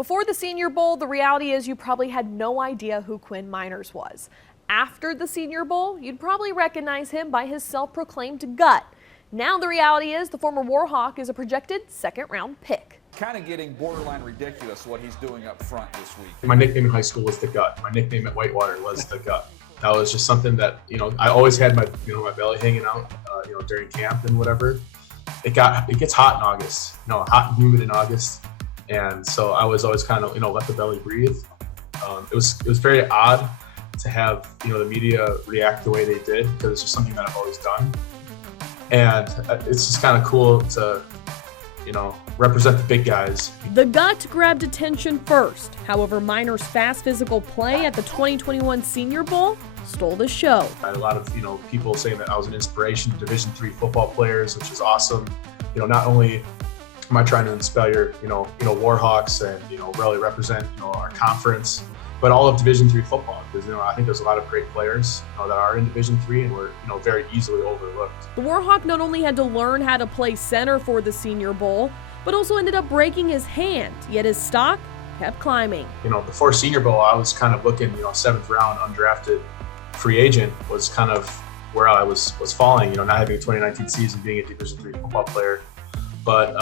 Before the Senior Bowl, the reality is you probably had no idea who Quinn Meinerz was. After the Senior Bowl, you'd probably recognize him by his self-proclaimed gut. Now the reality is the former Warhawk is a projected second-round pick. Kind of getting borderline ridiculous what he's doing up front this week. My nickname in high school was the Gut. My nickname at Whitewater was the Gut. That was just something that, I always had my belly hanging out, during camp and whatever. It gets hot in August, hot and humid in August. And so I was always kind of, let the belly breathe. It was very odd to have, the media react the way they did, because it's just something that I've always done. And it's just kind of cool to, represent the big guys. The Gut grabbed attention first. However, Meinerz's fast physical play at the 2021 Senior Bowl stole the show. I had a lot of, people saying that I was an inspiration to Division III football players, which is awesome. Not only am I trying to inspire, Warhawks and, really represent, our conference, but all of Division III football, because, I think there's a lot of great players that are in Division III and were, very easily overlooked. The Warhawk not only had to learn how to play center for the Senior Bowl, but also ended up breaking his hand, yet his stock kept climbing. Before Senior Bowl, I was kind of looking, 7th round undrafted free agent was kind of where I was falling, not having a 2019 season, being a Division III football player. But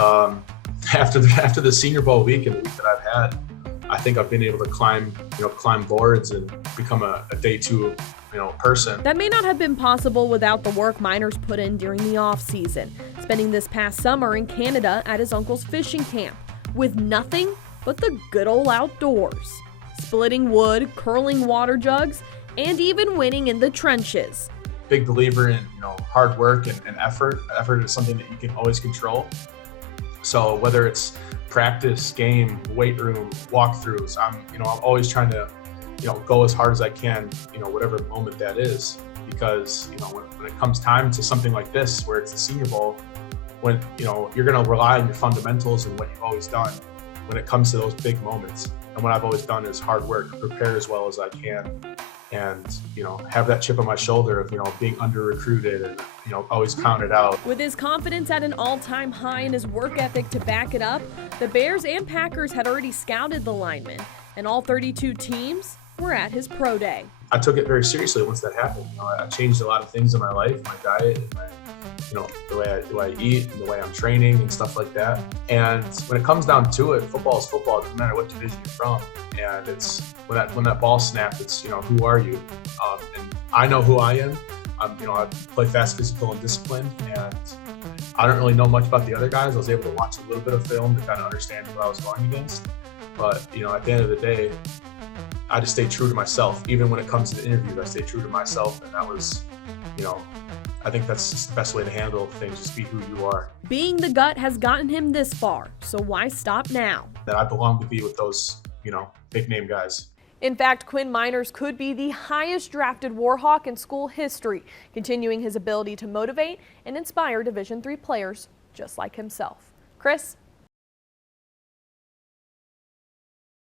after the Senior Bowl week and the week that I've had, I think I've been able to climb boards and become a day two, person. That may not have been possible without the work Meinerz put in during the off season, spending this past summer in Canada at his uncle's fishing camp with nothing but the good old outdoors, splitting wood, curling water jugs, and even winning in the trenches. Big believer in hard work and effort. Effort is something that you can always control. So whether it's practice, game, weight room, walkthroughs, I'm always trying to go as hard as I can, whatever moment that is, because when it comes time to something like this where it's the Senior Bowl, when you're going to rely on your fundamentals and what you've always done when it comes to those big moments. And what I've always done is hard work, prepare as well as I can, and have that chip on my shoulder of being under recruited and always counted out. With his confidence at an all-time high and his work ethic to back it up, the Bears and Packers had already scouted the lineman, and all 32 teams were at his pro day. I took it very seriously once that happened. I changed a lot of things in my life, my diet, and the way I eat, and the way I'm training and stuff like that. And when it comes down to it, football is football, no matter what division you're from. And it's when that ball snapped, it's who are you? And I know who I am. I play fast, physical, and disciplined, and I don't really know much about the other guys. I was able to watch a little bit of film to kind of understand who I was going against. But at the end of the day, I just stay true to myself. Even when it comes to the interviews, I stay true to myself, and that was, I think that's just the best way to handle things, just be who you are. Being the Gut has gotten him this far, so why stop now? That I belong to be with those, big name guys. In fact, Quinn Meinerz could be the highest drafted Warhawk in school history, continuing his ability to motivate and inspire Division III players just like himself. Chris?